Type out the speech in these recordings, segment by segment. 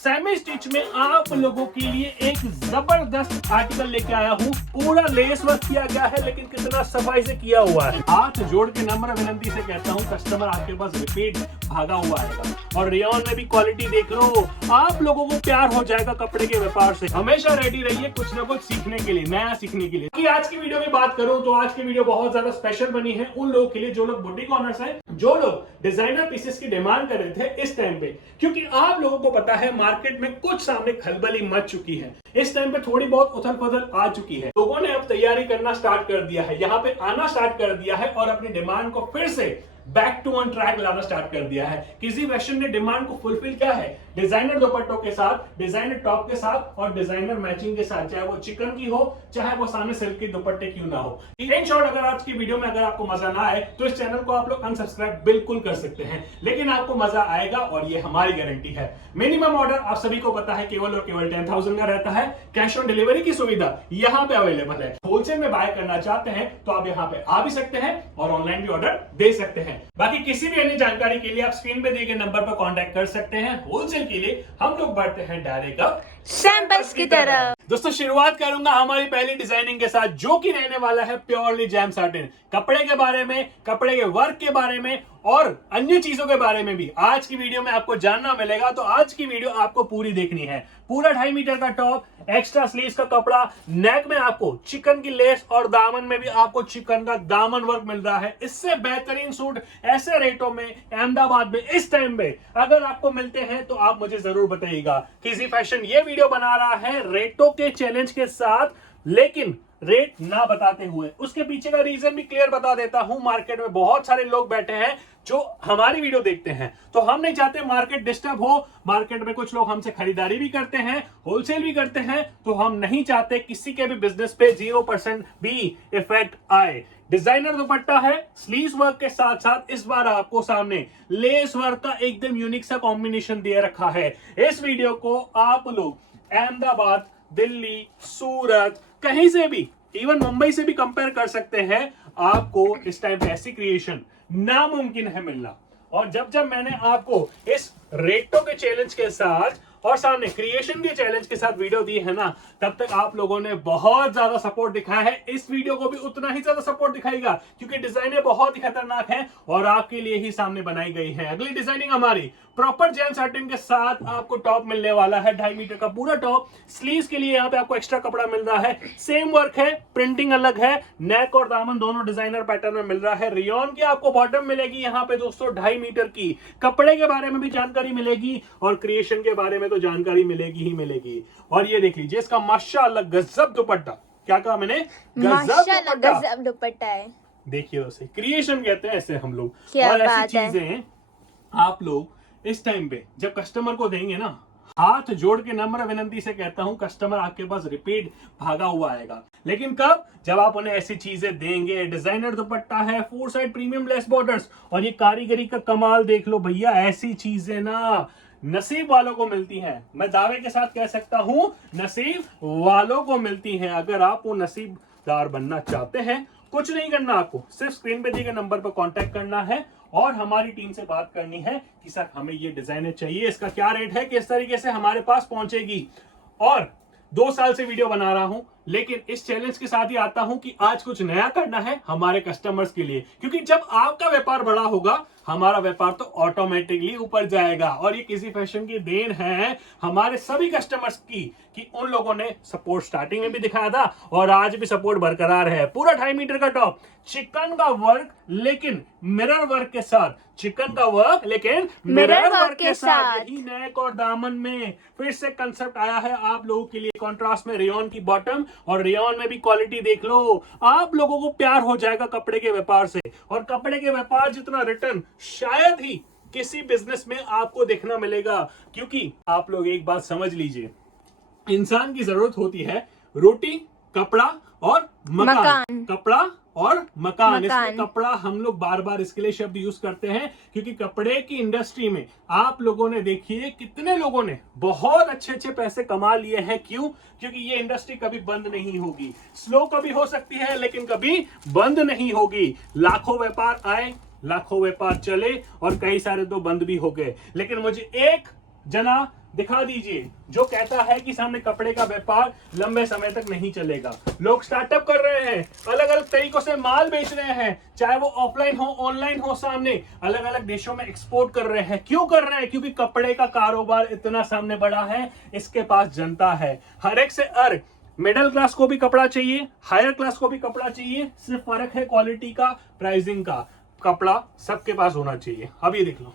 Semi stitch में आप लोगों के लिए एक जबरदस्त आर्टिकल लेके आया हूँ। पूरा लेस वर्क किया गया है, लेकिन कितना सफाई से किया हुआ है। हाथ जोड़ के नम्र विनंती से कहता हूँ, कस्टमर आपके पास रिपीट भागा हुआ आएगा। और रेयॉन में भी क्वालिटी देख लो, आप लोगों को प्यार हो जाएगा कपड़े के व्यापार से। हमेशा रेडी रहिए कुछ ना कुछ सीखने के लिए, नया सीखने के लिए। कि आज की वीडियो में बात करूं तो आज की वीडियो बहुत ज्यादा स्पेशल बनी है उन लोगों के लिए जो लोग बुटीक ऑनर्स हैं, जो लोग डिजाइनर पीसेस की डिमांड कर रहे थे इस टाइम पे। क्योंकि आप लोगों को पता है मार्केट में कुछ सामने खलबली मच चुकी है। इस टाइम पे थोड़ी बहुत उथल पुथल आ चुकी है। लोगों ने अब तैयारी करना स्टार्ट कर दिया है, यहाँ पे आना स्टार्ट कर दिया है और अपनी डिमांड को फिर से बैक टू ऑन ट्रैक लाना स्टार्ट कर दिया है। किसी फैशन ने डिमांड को फुलफिल किया है डिजाइनर दुपट्टों के साथ, डिजाइनर टॉप के साथ और डिजाइनर मैचिंग के साथ, चाहे वो चिकन की हो चाहे वो सामने सिल्क के दुपट्टे क्यों ना हो। इन शॉर्ट, अगर आज की वीडियो में अगर आपको मजा ना आए तो इस चैनल को आप लोग अनसब्सक्राइब बिल्कुल कर सकते हैं, लेकिन आपको मजा आएगा और ये हमारी गारंटी है। मिनिमम ऑर्डर आप सभी को पता है केवल और केवल 10,000 का रहता है। कैश ऑन डिलीवरी की सुविधा यहाँ पे अवेलेबल है। होलसेल में बाय करना चाहते हैं तो आप यहाँ पे आ भी सकते हैं और ऑनलाइन भी ऑर्डर दे सकते हैं। बाकी किसी भी अन्य जानकारी के लिए आप स्क्रीन पे दिए गए नंबर पर कांटेक्ट कर सकते हैं। होलसेल के लिए हम लोग बढ़ते हैं डायरेक्ट सैंपल्स की तरफ। दोस्तों, शुरुआत करूंगा हमारी पहली डिजाइनिंग के साथ, जो कि रहने वाला है प्योरली जैम साटिन। कपड़े के बारे में, कपड़े के वर्क के बारे में और अन्य चीजों के बारे में भी आज की वीडियो में आपको जानना मिलेगा। तो आज की वीडियो आपको पूरी देखनी है। पूरा 2.5 मीटर का टॉप, एक्स्ट्रा स्लीव्स का कपड़ा, नेक में आपको चिकन की लेस और दामन में भी आपको चिकन का दामन वर्क मिल रहा है। इससे बेहतरीन सूट ऐसे रेटों में अहमदाबाद में इस टाइम पे अगर आपको मिलते हैं तो आप मुझे जरूर बताइएगा। किसी फैशन ये वीडियो बना रहा है रेटों के चैलेंज के साथ, लेकिन रेट ना बताते हुए। उसके पीछे का रीजन भी क्लियर बता देता हूं। मार्केट में बहुत सारे लोग बैठे हैं जो हमारी वीडियो देखते हैं, तो हम नहीं चाहते मार्केट डिस्टर्ब हो। मार्केट में कुछ लोग हमसे खरीदारी भी करते हैं, होलसेल भी करते हैं, तो हम नहीं चाहते किसी के भी बिजनेस पे 0% भी इफेक्ट आए। डिजाइनर दुपट्टा है, स्लीव्स वर्क के साथ साथ इस बार आपको सामने लेस वर्क का एकदम यूनिक सा कॉम्बिनेशन दे रखा है। इस वीडियो को आप लोग अहमदाबाद, दिल्ली, सूरत, कहीं से भी, इवन मुंबई से भी कंपेयर कर सकते हैं। आपको इस टाइम पे ऐसी क्रिएशन नामुमकिन है मिलना। और जब जब मैंने आपको इस रेटों के चैलेंज के साथ और सामने क्रिएशन के चैलेंज के साथ वीडियो दी है ना, तब तक आप लोगों ने बहुत ज्यादा सपोर्ट दिखाया है। इस वीडियो को भी उतना ही ज्यादा सपोर्ट दिखाएगा, क्योंकि डिजाइनें बहुत ही खतरनाक हैं और आपके लिए ही सामने बनाई गई है। अगली डिजाइनिंग हमारी प्रॉपर जैम साटिन के साथ आपको टॉप मिलने वाला है। 2.5 मीटर का पूरा टॉप। स्लीव्स के लिए यहाँ पे आपको एक्स्ट्रा कपड़ा मिल रहा है। सेम वर्क है, प्रिंटिंग अलग है। नेक और दामन दोनों डिजाइनर पैटर्न में मिल रहा है। रेयॉन की आपको बॉटम मिलेगी यहाँ पे दोस्तों 2.5 मीटर की। कपड़े के बारे में भी जानकारी मिलेगी और क्रिएशन के बारे में तो जानकारी मिलेगी ही मिलेगी। और ये देख लीजिए इसका माशाल्लाह गजब दुपट्टा। क्या कहा मैंने? गजब दुपट्टा है। देखिए उसे क्रिएशन कहते हैं ऐसे हम लोग। क्या और ऐसी बात है। चीजें आप लोग इस टाइम पे जब कस्टमर को देंगे ना, हाथ जोड़ के नम्र विनंती से कहता हूं, कस्टमर आपके पास रिपीट भागा हुआ आएगा। लेकिन कब? जब आप उन्हें ऐसी चीजें देंगे। डिजाइनर दुपट्टा है, 4 साइड प्रीमियम लेस बॉर्डर्स, और ये कारीगरी का कमाल देख लो भैया। ऐसी चीजें ना नसीब वालों को मिलती हैं। मैं दावे के साथ कह सकता हूं, नसीब वालों को मिलती हैं। अगर आप वो नसीबदार बनना चाहते हैं, कुछ नहीं करना, आपको सिर्फ स्क्रीन पे दिए गए नंबर पर कांटेक्ट करना है और हमारी टीम से बात करनी है कि सर हमें ये डिजाइनर चाहिए, इसका क्या रेट है, किस तरीके से हमारे पास पहुंचेगी। और 2 साल से वीडियो बना रहा हूं, लेकिन इस चैलेंज के साथ ही आता हूं कि आज कुछ नया करना है हमारे कस्टमर्स के लिए। क्योंकि जब आपका व्यापार बड़ा होगा, हमारा व्यापार तो ऑटोमेटिकली ऊपर जाएगा। और ये किसी फैशन की देन है हमारे सभी कस्टमर्स की, कि उन लोगों ने सपोर्ट स्टार्टिंग में भी दिखाया था और आज भी सपोर्ट बरकरार है। पूरा 2.5 मीटर का टॉप, चिकन का वर्क लेकिन मिरर वर्क के साथ। चिकन का वर्क लेकिन मिरर वर्क के साथ। यही नेक और दामन में फिर से कंसेप्ट आया है आप लोगों के लिए। कॉन्ट्रास्ट में रेयॉन की बॉटम, और रेयॉन में भी क्वालिटी देख लो। आप लोगों को प्यार हो जाएगा कपड़े के व्यापार से, और कपड़े के व्यापार जितना रिटर्न शायद ही किसी बिजनेस में आपको देखना मिलेगा। क्योंकि आप लोग एक बात समझ लीजिए, इंसान की जरूरत होती है रोटी, कपड़ा और मकान। कपड़ा और मकान। इसमें कपड़ा हम लोग बार बार इसके लिए शब्द यूज करते हैं, क्योंकि कपड़े की इंडस्ट्री में आप लोगों ने देखिए कितने लोगों ने बहुत अच्छे अच्छे पैसे कमा लिए हैं। क्यों? क्योंकि ये इंडस्ट्री कभी बंद नहीं होगी। स्लो कभी हो सकती है, लेकिन कभी बंद नहीं होगी। लाखों व्यापार आए, लाखों व्यापार चले, और कई सारे तो बंद भी हो गए। लेकिन मुझे एक जना दिखा दीजिए जो कहता है कि सामने कपड़े का व्यापार लंबे समय तक नहीं चलेगा। लोग स्टार्टअप कर रहे हैं, अलग अलग तरीकों से माल बेच रहे हैं, चाहे वो ऑफलाइन हो ऑनलाइन हो, सामने अलग अलग देशों में एक्सपोर्ट कर रहे हैं। क्यों कर रहे हैं? क्योंकि कपड़े का कारोबार इतना सामने बढ़ा है, इसके पास जनता है। हर एक से अर्ग, मिडिल क्लास को भी कपड़ा चाहिए, हायर क्लास को भी कपड़ा चाहिए, सिर्फ फर्क है क्वालिटी का, प्राइसिंग का। कपड़ा सबके पास होना चाहिए। अब ये देख लो,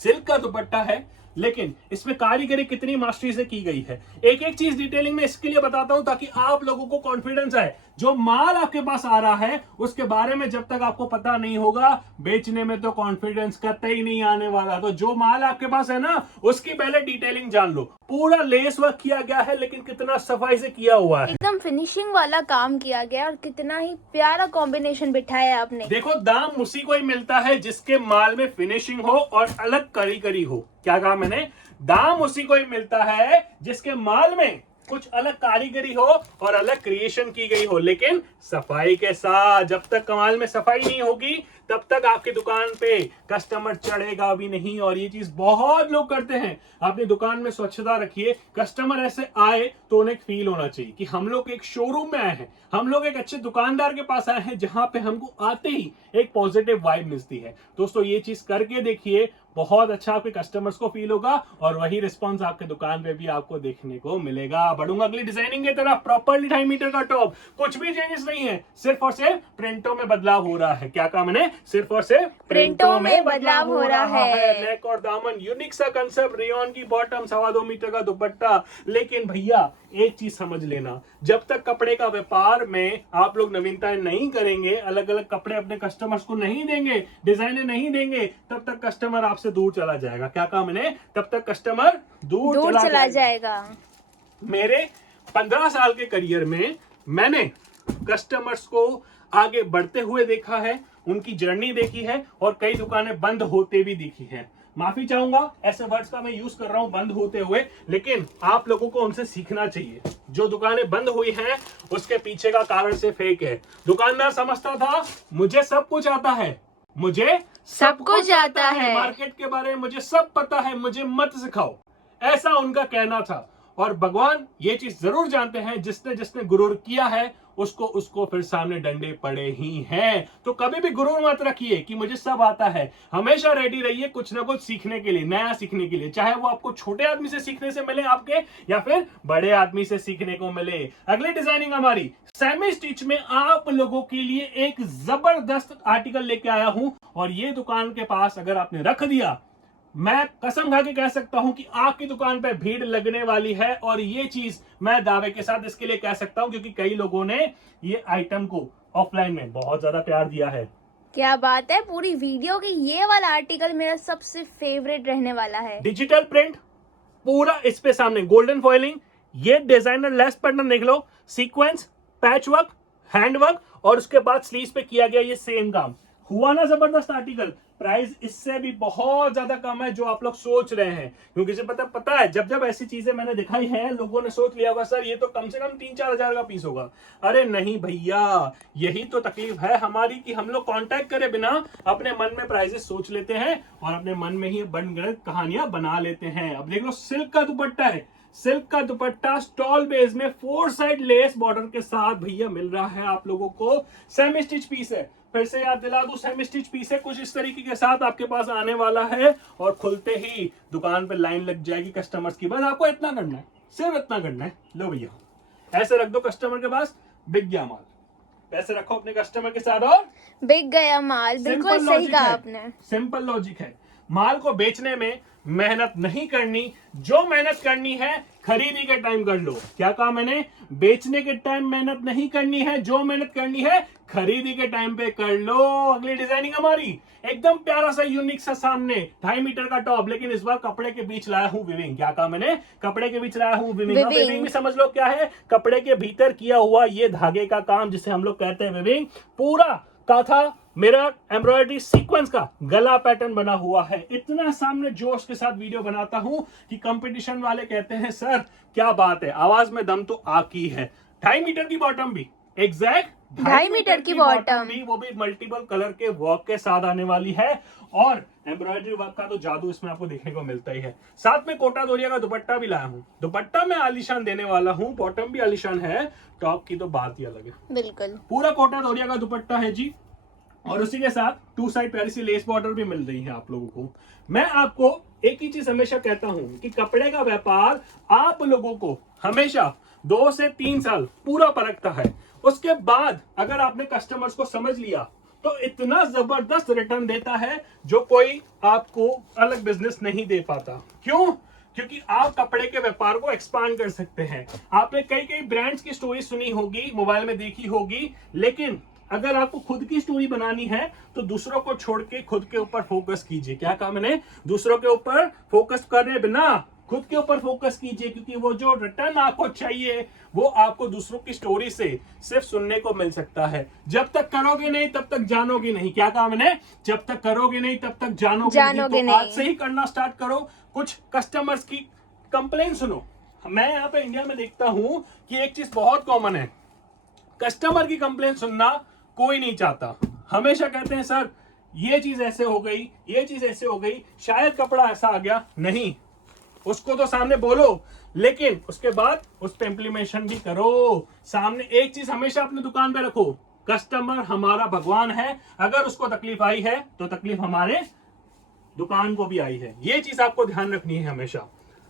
सिल्क का दुपट्टा है, लेकिन इसमें कारीगरी कितनी मास्टरी से की गई है। एक एक चीज डिटेलिंग में इसके लिए बताता हूं ताकि आप लोगों को कॉन्फिडेंस आए। जो माल आपके पास आ रहा है उसके बारे में जब तक आपको पता नहीं होगा, बेचने में तो कॉन्फिडेंस कतई नहीं आने वाला। तो जो माल आपके पास है ना, उसकी पहले डिटेलिंग जान लो। पूरा लेस वर्क किया गया है, लेकिन कितना सफाई से किया हुआ है, एकदम फिनिशिंग वाला काम किया गया और कितना ही प्यारा कॉम्बिनेशन बिठाया आपने। देखो, दाम उसी को ही मिलता है जिसके माल में फिनिशिंग हो और अलग कारीगरी हो। क्या कहा मैंने? दाम उसी को ही मिलता है जिसके माल में कुछ अलग कारीगरी हो और अलग क्रिएशन की गई हो, लेकिन सफाई के साथ। जब तक कमाल में सफाई नहीं होगी तब तक आपकी दुकान पे कस्टमर चढ़ेगा भी नहीं। और ये चीज बहुत लोग करते हैं। अपनी दुकान में स्वच्छता रखिए, कस्टमर ऐसे आए तो उन्हें फील होना चाहिए कि हम लोग एक शोरूम में आए हैं, हम लोग एक अच्छे दुकानदार के पास आए हैं, जहां पे हमको आते ही एक पॉजिटिव वाइब मिलती है। दोस्तों, ये चीज करके देखिए, बहुत अच्छा आपके कस्टमर्स को फील होगा और वही रिस्पॉन्स आपके दुकान पे भी आपको देखने को मिलेगा। बढ़ूंगा अगली डिजाइनिंग की तरफ। प्रॉपरली 2.5 मीटर का टॉप, कुछ भी चेंजेस नहीं है, सिर्फ और सिर्फ प्रिंटों में बदलाव हो रहा है। क्या कहा मैंने? सिर्फ और सिर्फ प्रिंटों में बदलाव हो रहा है। नेक और दामन, यूनिक सा कंसेप्ट, रेयॉन की बॉटम, 2.25 मीटर का दुपट्टा। लेकिन भैया एक चीज समझ लेना, जब तक कपड़े का व्यापार में आप लोग नवीनताएं नहीं करेंगे, अलग अलग कपड़े अपने कस्टमर्स को नहीं देंगे, डिजाइने नहीं देंगे, तब तक कस्टमर आपसे दूर चला जाएगा। क्या कहा मैंने? तब तक कस्टमर दूर चला जाएगा। मेरे 15 साल के करियर में मैंने कस्टमर्स को आगे बढ़ते हुए देखा है, उनकी जर्नी देखी है और कई दुकानें बंद होते भी देखी है। माफी चाहूंगा ऐसे वर्ड्स का मैं यूज कर रहा हूं, बंद होते हुए, लेकिन आप लोगों को उनसे सीखना चाहिए। जो दुकानें बंद हुई हैं उसके पीछे का कारण से फेक है। दुकानदार समझता था मुझे सब कुछ आता है, मुझे सब कुछ आता है, मार्केट के बारे में मुझे सब पता है, मुझे मत सिखाओ, ऐसा उनका कहना था। और भगवान ये चीज जरूर जानते हैं, जिसने जिसने गुरूर किया है उसको फिर सामने डंडे पड़े ही हैं। तो कभी भी गुरूर मत रखिए कि मुझे सब आता है। हमेशा रेडी रहिए कुछ ना कुछ सीखने के लिए, नया सीखने के लिए, चाहे वो आपको छोटे आदमी से सीखने से मिले आपके, या फिर बड़े आदमी से सीखने को मिले। अगली डिजाइनिंग हमारी सेमी स्टिच में आप लोगों के लिए एक जबरदस्त आर्टिकल लेके आया हूं, और ये दुकान के पास अगर आपने रख दिया, मैं कसम खा के कह सकता हूं कि आपकी दुकान पे भीड़ लगने वाली है। और ये चीज मैं दावे के साथ इसके लिए कह सकता हूं क्योंकि कई लोगों ने ये आइटम को ऑफलाइन में बहुत ज्यादा प्यार दिया है। क्या बात है, पूरी वीडियो की ये वाला आर्टिकल मेरा सबसे फेवरेट रहने वाला है। डिजिटल प्रिंट पूरा इस पे सामने, गोल्डन फॉइलिंग, ये डिजाइनर लेस पैटर्न देख लो, sequence, patch work, hand work, और उसके बाद स्लीव्स पे किया गया ये सेम काम। हुआ ना जबरदस्त आर्टिकल? प्राइस इससे भी बहुत ज्यादा कम है जो आप लोग सोच रहे हैं, क्योंकि इसे पता है जब जब ऐसी चीजें मैंने दिखाई हैं लोगों ने सोच लिया होगा सर ये तो कम से कम 3-4 हजार का पीस होगा। अरे नहीं भैया, यही तो तकलीफ है हमारी कि हम लोग कांटेक्ट करे बिना अपने मन में प्राइसेस सोच लेते हैं और अपने मन में ही बनगढ़ंत कहानियां बना लेते हैं। अब देख लो, सिल्क का दुपट्टा है, सिल्क का दुपट्टा स्टॉल बेस में 4 साइड लेस बॉर्डर के साथ भैया मिल रहा है आप लोगों को। सेमी स्टिच पीस है, फिर से याद दिला दूं, सेमी स्टिच पीस है, कुछ इस तरीके के साथ आपके पास आने वाला है और खुलते ही दुकान पे लाइन लग जाएगी कस्टमर्स की। बस आपको इतना करना है, सिर्फ इतना करना है। लो भैया ऐसे रख दो कस्टमर के पास, बिक गया माल। पैसे रखो अपने कस्टमर के साथ और बिक गया माल। बिल्कुल सही कहा आपने। सिंपल लॉजिक है। माल को बेचने में मेहनत नहीं करनी, जो मेहनत करनी है खरीदी के टाइम कर लो। क्या कहा मैंने? बेचने के टाइम मेहनत नहीं करनी है, जो मेहनत करनी है खरीदी के टाइम पे कर लो। अगली डिजाइनिंग हमारी एकदम प्यारा सा यूनिक सा सामने 2.5 मीटर का टॉप, लेकिन इस बार कपड़े के बीच लाया हूं विविंग। क्या कहा मैंने? कपड़े के बीच लाया हूं विविंग। विविंग भी समझ लो क्या है, कपड़े के भीतर किया हुआ ये धागे का काम जिसे हम लोग कहते हैं विविंग। पूरा काथा मिरर एम्ब्रॉयडरी सीक्वेंस का गला पैटर्न बना हुआ है। इतना सामने जोश के साथ वीडियो बनाता हूं कि कंपटीशन वाले कहते हैं सर क्या बात है, आवाज में दम तो आकी है। 2.5 मीटर की बॉटम भी एग्जैक्ट 2.5 मीटर की बॉटम भी, वो भी मल्टीपल कलर के वर्क के साथ आने वाली है। और एम्ब्रॉयडरी वर्क का तो जादू इसमें आपको देखने को मिलता ही है। साथ में कोटा दोरिया का दुपट्टा भी लाया हूँ। दुपट्टा मैं आलीशान देने वाला हूँ, बॉटम भी आलीशान है, टॉप की तो बात ही अलग है। बिल्कुल पूरा कोटा दोरिया का दुपट्टा है जी, और उसी के साथ 2 साइड प्यारी सी लेस बॉर्डर भी मिल रही है आप लोगों को। मैं आपको एक ही चीज हमेशा कहता हूं कि कपड़े का व्यापार आप लोगों को हमेशा 2 से 3 साल पूरा परखता है। उसके बाद अगर आपने कस्टमर्स को समझ लिया तो इतना जबरदस्त रिटर्न देता है जो कोई आपको अलग बिजनेस नहीं दे पाता। क्यों? क्योंकि आप कपड़े के व्यापार को एक्सपांड कर सकते हैं। आपने कई कई ब्रांड्स की स्टोरी सुनी होगी, मोबाइल में देखी होगी, लेकिन अगर आपको खुद की स्टोरी बनानी है तो दूसरों को छोड़ के खुद के ऊपर फोकस कीजिए। क्या कहा मैंने? दूसरों के ऊपर फोकस करने बिना खुद के ऊपर फोकस कीजिए, क्योंकि वो जो रिटर्न आपको चाहिए वो आपको दूसरों की स्टोरी से सिर्फ सुनने को मिल सकता है। जब तक करोगे नहीं तब तक जानोगे नहीं। क्या कहा मैंने? जब तक करोगे नहीं तब तक जानोगे नहीं। तो आज से ही करना स्टार्ट करो। कुछ कस्टमर्स की कंप्लेन सुनो। मैं यहाँ पे इंडिया में देखता हूं कि एक चीज बहुत कॉमन है, कस्टमर की कंप्लेन सुनना कोई नहीं चाहता। हमेशा कहते हैं सर ये चीज ऐसे हो गई, ये चीज ऐसे हो गई, शायद कपड़ा ऐसा आ गया। नहीं, उसको तो सामने बोलो, लेकिन उसके बाद उस पर इंप्लीमेंटेशन भी करो। सामने एक चीज हमेशा अपने दुकान पे रखो, कस्टमर हमारा भगवान है। अगर उसको तकलीफ आई है तो तकलीफ हमारे दुकान को भी आई है। ये चीज आपको ध्यान रखनी है हमेशा।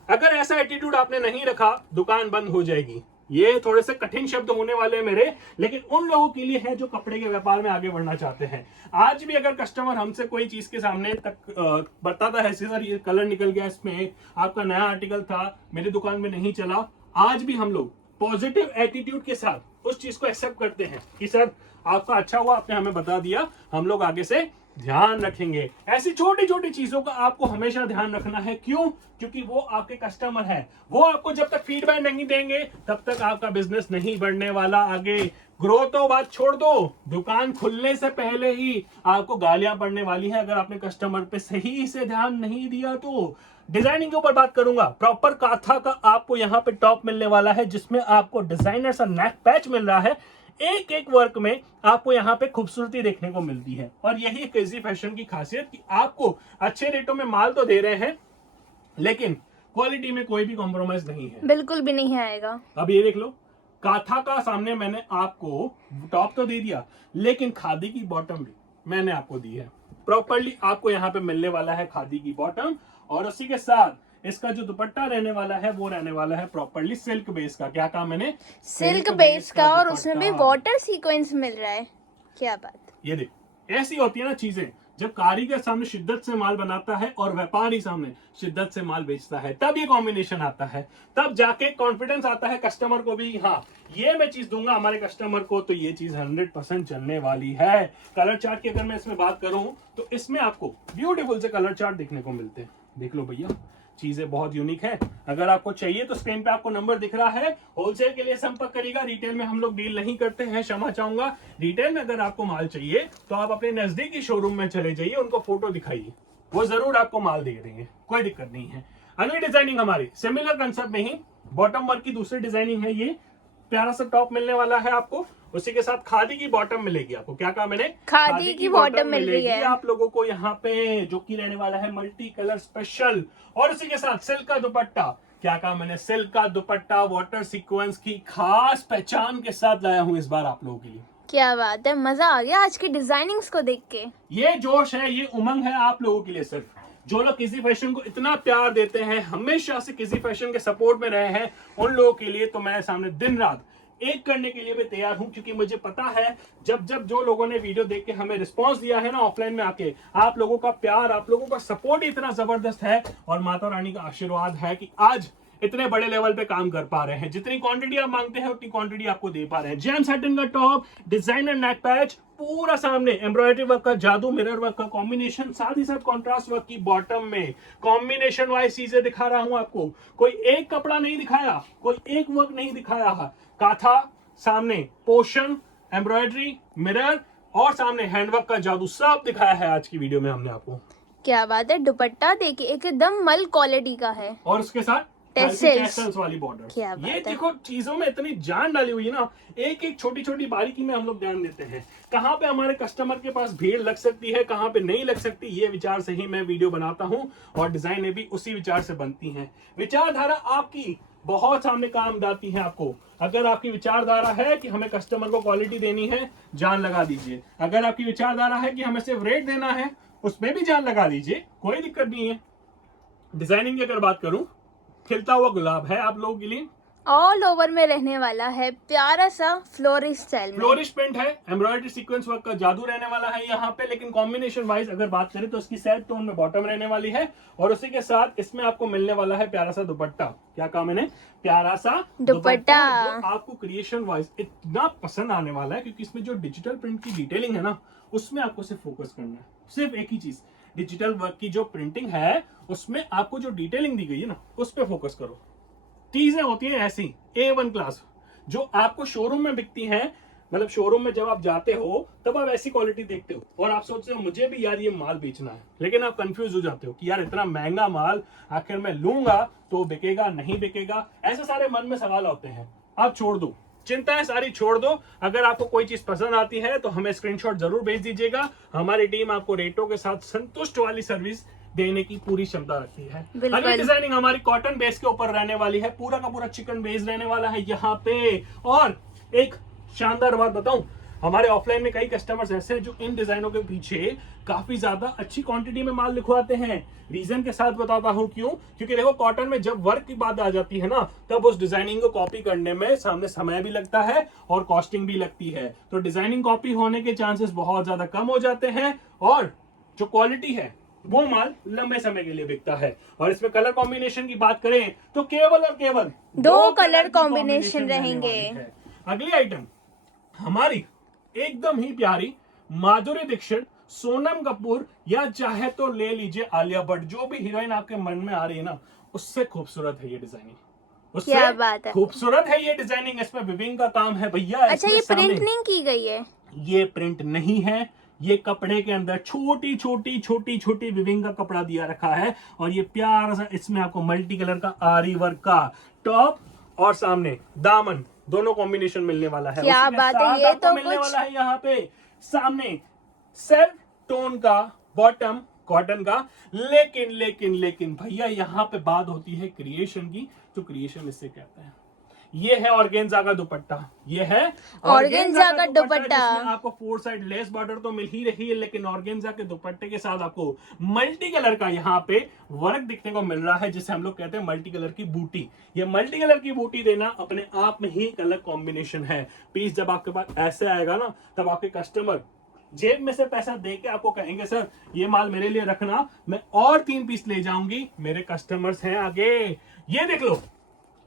अगर ऐसा एटीट्यूड आपने नहीं रखा, दुकान बंद हो जाएगी। ये थोड़े से कठिन शब्द होने वाले हैं मेरे, लेकिन उन लोगों के लिए है जो कपड़े के व्यापार में आगे बढ़ना चाहते हैं। आज भी अगर कस्टमर हमसे कोई चीज के सामने तक बताता है सर ये कलर निकल गया, इसमें आपका नया आर्टिकल था, मेरी दुकान में नहीं चला, आज भी हम लोग पॉजिटिव एटीट्यूड के साथ उस चीज को एक्सेप्ट करते हैं कि सर आपका अच्छा हुआ, आपने हमें बता दिया, हम लोग आगे से ध्यान रखेंगे। ऐसी छोटी छोटी चीजों का आपको हमेशा ध्यान रखना है। क्यों? क्योंकि वो आपके कस्टमर हैं। वो आपको जब तक फीडबैक नहीं देंगे तब तक आपका बिजनेस नहीं बढ़ने वाला आगे। ग्रो तो बात छोड़ दो, दुकान खुलने से पहले ही आपको गालियां पड़ने वाली है अगर आपने कस्टमर पे सही से ध्यान नहीं दिया तो। डिजाइनिंग के ऊपर बात करूंगा। प्रॉपर काथा का आपको यहाँ पे टॉप मिलने वाला है, जिसमें आपको डिजाइनर सा नेक पैच मिल रहा है। एक एक वर्क में आपको यहाँ पे खूबसूरती देखने को मिलती है। और यही क्रेजी फैशन की खासियत कि आपको अच्छे रेटों में माल तो दे रहे हैं, लेकिन क्वालिटी में कोई भी कॉम्प्रोमाइज नहीं है, बिल्कुल भी नहीं आएगा। अब ये देख लो, काथा का सामने मैंने आपको टॉप तो दे दिया, लेकिन खादी की बॉटम भी मैंने आपको दी है। प्रॉपरली आपको यहाँ पे मिलने वाला है खादी की बॉटम, और उसी के साथ इसका जो दुपट्टा रहने वाला है वो रहने वाला है प्रॉपरली सिल्क बेस का। क्या कहा मैंने? सिल्क बेस का, और उसमें भी वाटर सीक्वेंस मिल रहा है। क्या बात। ये देख, ऐसी होती है ना चीजें, जब कारीगर सामने शिद्दत से माल बनाता है और व्यापारी सामने शिद्दत से माल बेचता है, तब ये कॉम्बिनेशन आता है, तब जाके कॉन्फिडेंस आता है कस्टमर को भी, हाँ ये मैं चीज दूंगा हमारे कस्टमर को तो ये चीज 100% चलने वाली है। कलर चार्ट की अगर मैं इसमें बात करूं तो इसमें आपको ब्यूटीफुल से कलर चार्ट देखने को मिलते हैं। देख लो भैया, चीजें बहुत यूनिक है। अगर आपको चाहिए तो स्क्रीन पे आपको नंबर दिख रहा है, होलसेल के लिए संपर्क करिएगा। रिटेल में हम लोग डील नहीं करते हैं, क्षमा चाहूंगा। रिटेल में अगर आपको माल चाहिए तो आप अपने नजदीकी शोरूम में चले जाइए, उनको फोटो दिखाइए, वो जरूर आपको माल दे देंगे, कोई दिक्कत नहीं है। अगली डिजाइनिंग हमारी सिमिलर कंसेप्ट में ही बॉटम वर्क की दूसरी डिजाइनिंग है। ये प्यारा सा टॉप मिलने वाला है आपको, उसी के साथ खादी की बॉटम मिलेगी आपको। क्या कहा मैंने? खादी की बॉटम मिल रही है आप लोगों को यहाँ पे, जो कि रहने वाला है मल्टी कलर स्पेशल, और उसी के साथ सिल्क का दुपट्टा। क्या कहा मैंने? सिल्क का दुपट्टा वाटर सीक्वेंस की खास पहचान के साथ लाया हूँ इस बार आप लोगों के लिए। क्या बात है, मजा आ गया आज की डिजाइनिंग्स को देख के। ये जोश है, ये उमंग है आप लोगों के लिए। सिर्फ जो लोग किसी फैशन को इतना प्यार देते हैं, हमेशा से किसी फैशन के सपोर्ट में रहे हैं, उन लोगों के लिए तो मैं सामने दिन रात एक करने के लिए भी तैयार हूं। क्योंकि मुझे पता है जब जब जो लोगों ने वीडियो देख के हमें रिस्पांस दिया है ना ऑफलाइन में आके, आप लोगों का प्यार, आप लोगों का सपोर्ट इतना जबरदस्त है, और माता रानी का आशीर्वाद है कि आज इतने बड़े लेवल पे काम कर पा रहे हैं। जितनी क्वांटिटी आप मांगते हैं उतनी क्वांटिटी आपको दे पा रहे हैं। जेम सैटिन का टॉप, डिजाइनर नेक पैच, पूरा सामने एम्ब्रॉयडरी वर्क का जादू, मिरर वर्क का कॉम्बिनेशन, साथ ही साथ कॉन्ट्रास्ट वर्क की बॉटम में कॉम्बिनेशन वाइज चीजें दिखा रहा हूं आपको। कोई एक कपड़ा नहीं दिखाया, कोई एक वर्क नहीं दिखाया है। काथा सामने, पोर्शन, एम्ब्रॉयडरी, मिरर, और सामने हैंडवर्क का जादू, सब दिखाया है आज की वीडियो में हमने आपको। क्या बात है, दुपट्टा देखिए एकदम मल क्वालिटी का है, और उसके साथ टैसल्स वाली बॉर्डर। क्या बात ये है। देखो चीजों में इतनी जान डाली हुई है ना, एक एक छोटी छोटी बारीकी में हम लोग ध्यान देते हैं। कहाँ पे हमारे कस्टमर के पास भीड़ लग सकती है, कहाँ पे नहीं लग सकती, ये विचार से ही मैं वीडियो बनाता हूँ और डिजाइनें भी उसी विचार से बनती हैं। विचारधारा आपकी बहुत सामने काम आती है आपको। अगर आपकी विचारधारा है कि हमें कस्टमर को क्वालिटी देनी है, जान लगा दीजिए। अगर आपकी विचारधारा है कि हमें सिर्फ रेट देना है, उसमें भी जान लगा दीजिए, कोई दिक्कत नहीं है। डिजाइनिंग की अगर बात करूं, खिलता हुआ गुलाब है आप लोगों के लिए। ऑल ओवर में रहने वाला है, प्यारा सा फ्लोरिश स्टाइल में। फ्लोरिश प्रिंट है, एम्ब्रॉयडरी सीक्वेंस वर्क का जादू रहने वाला है यहाँ पे। लेकिन कॉम्बिनेशन वाइज अगर बात करें तो इसकी सैड टोन में बॉटम रहने वाली है और उसी के साथ इसमें आपको मिलने वाला है प्यारा सा दुपट्टा। क्या कहा मैंने? प्यारा सा दुपट्टा। जो आपको क्रिएशन वाइज इतना पसंद आने वाला है, क्योंकि इसमें जो डिजिटल प्रिंट की डिटेलिंग है ना, उसमें आपको सिर्फ फोकस करना है। सिर्फ एक ही चीज, डिजिटल वर्क की जो प्रिंटिंग है उसमें आपको जो डिटेलिंग दी गई है ना, उस पर फोकस करो। चीजें होती हैं ऐसी A1 क्लास जो आपको शोरूम में बिकती हैं। मतलब शोरूम में जब आप जाते हो तब आप ऐसी क्वालिटी देखते हो और आप सोचते हो मुझे भी यार ये माल बेचना है, लेकिन आप कंफ्यूज हो जाते हो कि यार इतना महंगा माल आखिर मैं लूंगा तो बिकेगा नहीं बिकेगा, ऐसे सारे मन में सवाल होते हैं। आप छोड़ दो, चिंताएं सारी छोड़ दो। अगर आपको कोई चीज पसंद आती है तो हमें स्क्रीनशॉट जरूर भेज दीजिएगा। हमारी टीम आपको रेटों के साथ संतुष्ट वाली सर्विस देने की पूरी क्षमता रखती है। अगली डिजाइनिंग हमारी कॉटन बेस के ऊपर रहने वाली है, पूरा का पूरा चिकन बेस रहने वाला है यहाँ पे। और एक शानदार बात बताऊं, हमारे ऑफलाइन में कई कस्टमर्स ऐसे हैं जो इन डिजाइनों के पीछे काफी ज्यादा अच्छी क्वांटिटी में माल लिखवाते हैं। रीजन के साथ बताता हूं क्यों, क्योंकि देखो कॉटन में जब वर्क की बात आ जाती है ना, तब उस डिजाइनिंग को कॉपी करने में सामने समय भी लगता है और कॉस्टिंग भी लगती है। तो डिजाइनिंग कॉपी होने के चांसेस बहुत ज्यादा कम हो जाते हैं और जो क्वालिटी है वो माल लंबे समय के लिए बिकता है। और इसमें कलर कॉम्बिनेशन की बात करें तो केवल और केवल 2 कलर कॉम्बिनेशन रहेंगे। अगली आइटम हमारी एकदम ही प्यारी माधुरी दीक्षित, सोनम कपूर या चाहे तो ले लीजिए आलिया भट्ट, जो भी हीरोइन आपके मन में आ रही है ना, उससे खूबसूरत है ये डिजाइनिंग। उससे क्या बात है, खूबसूरत है ये डिजाइनिंग। इसमें विविंग का काम है भैया। अच्छा ये प्रिंट नहीं की गई है? ये प्रिंट नहीं है, ये कपड़े के अंदर छोटी छोटी छोटी छोटी विविंग का कपड़ा दिया रखा है और ये प्यारा सा इसमें आपको मल्टी कलर का आरी वर्क का टॉप और सामने दामन दोनों कॉम्बिनेशन मिलने वाला है। क्या बात है, ये तो मिलने कुछ वाला है यहाँ पे सामने सेल्फ टोन का बॉटम कॉटन का। लेकिन लेकिन लेकिन भैया यहाँ पे बात होती है क्रिएशन की। तो क्रिएशन इससे कहते हैं, ये है ऑर्गेन्जा का दुपट्टा, ये है ऑर्गेन्जा का दुपट्टा। आपको 4 साइड लेस बॉर्डर तो मिल ही रही है, लेकिन ऑर्गेन्जा के दुपट्टे के साथ आपको मल्टी कलर का यहाँ पे वर्क दिखने को मिल रहा है, जिसे हम लोग कहते हैं मल्टी कलर की बूटी। ये मल्टी कलर की बूटी देना अपने आप में ही एक अलग कॉम्बिनेशन है। पीस जब आपके पास ऐसे आएगा ना, तब आपके कस्टमर जेब में से पैसा दे के आपको कहेंगे सर ये माल मेरे लिए रखना, मैं और 3 पीस ले जाऊंगी। मेरे कस्टमर्स हैं आगे। ये देख लो,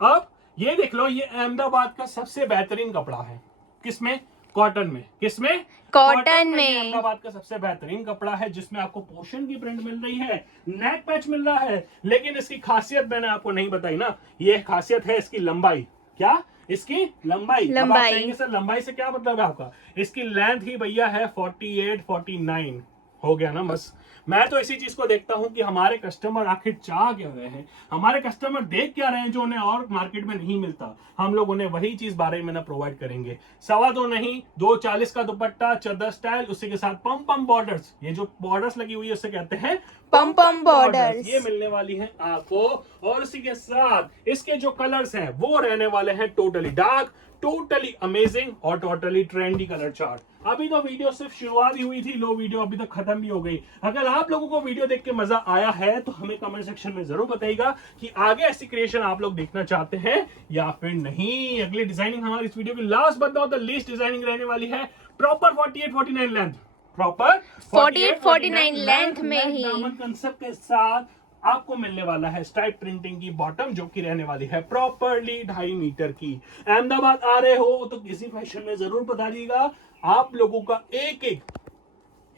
अब ये देख लो, ये अहमदाबाद का सबसे बेहतरीन कपड़ा है। किसमें? कॉटन में। किसमें? कॉटन में। अहमदाबाद का सबसे बेहतरीन कपड़ा है, जिसमें आपको पोर्शन की प्रिंट मिल रही है, नेक पैच मिल रहा है। लेकिन इसकी खासियत मैंने आपको नहीं बताई ना, ये खासियत है इसकी लंबाई। क्या? इसकी लंबाई। अब आप कहेंगे सर लंबाई से क्या मतलब है आपका? इसकी लेंथ ही भैया है 48-49। हो गया ना बस। मैं तो इसी चीज को देखता हूं कि हमारे कस्टमर आखिर चाह क्या रहे हैं, हमारे कस्टमर देख क्या रहे हैं जो उन्हें और मार्केट में नहीं मिलता। हम लोग उन्हें वही चीज बारे में ना प्रोवाइड करेंगे। 2.25 नहीं, 2.40 का दुपट्टा, चद्दर स्टाइल, उसी के साथ पम पम बॉर्डर्स। ये जो बॉर्डर्स लगी हुई है उसे कहते हैं पम पम बॉर्डर्स। ये मिलने वाली है आपको। और उसी के साथ इसके जो कलर्स हैं वो रहने वाले हैं टोटली डार्क, टोटली अमेजिंग और टोटली ट्रेंडी कलर चार्ट। अभी तो वीडियो सिर्फ शुरुआत ही हुई थी, लो वीडियो अभी तक खत्म भी हो गई। अगर आप लोगों को वीडियो देख के मजा आया है तो हमें कमेंट सेक्शन में जरूर बताइएगा कि आगे ऐसी क्रिएशन आप लोग देखना चाहते हैं या फिर नहीं। अगली डिजाइनिंग हमारी इस वीडियो की last but not the least designing रहने वाली है प्रॉपर 48-49 लेंथ। प्रॉपर 48-49 लेंथ में ही दामन कंसेप्ट के साथ आपको मिलने वाला है स्ट्राइप प्रिंटिंग की बॉटम, जो कि रहने वाली है प्रॉपरली 2.5 मीटर की। अहमदाबाद आ रहे हो तो किसी फैशन में जरूर बता दीजिएगा। आप लोगों का एक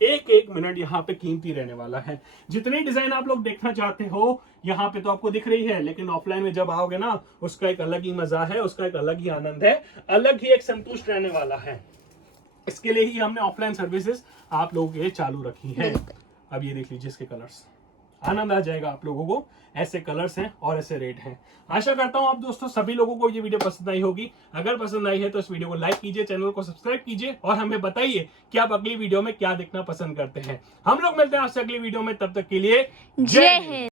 एक मिनट यहाँ पे कीमती रहने वाला है। जितनी डिजाइन आप लोग देखना चाहते हो यहाँ पे तो आपको दिख रही है, लेकिन ऑफलाइन में जब आओगे ना, उसका एक अलग ही मजा है, उसका एक अलग ही आनंद है, अलग ही एक संतुष्ट रहने वाला है। इसके लिए ही हमने ऑफलाइन सर्विसेज आप लोगों के लिए चालू रखी है। अब ये देख लीजिए इसके कलर्स। आनंद आ जाएगा आप लोगों को। ऐसे कलर्स हैं और ऐसे रेट हैं। आशा करता हूं आप दोस्तों सभी लोगों को ये वीडियो पसंद आई होगी। अगर पसंद आई है तो इस वीडियो को लाइक कीजिए, चैनल को सब्सक्राइब कीजिए और हमें बताइए कि आप अगली वीडियो में क्या देखना पसंद करते हैं। हम लोग मिलते हैं आपसे अगली वीडियो में, तब तक के लिए जय हिंद।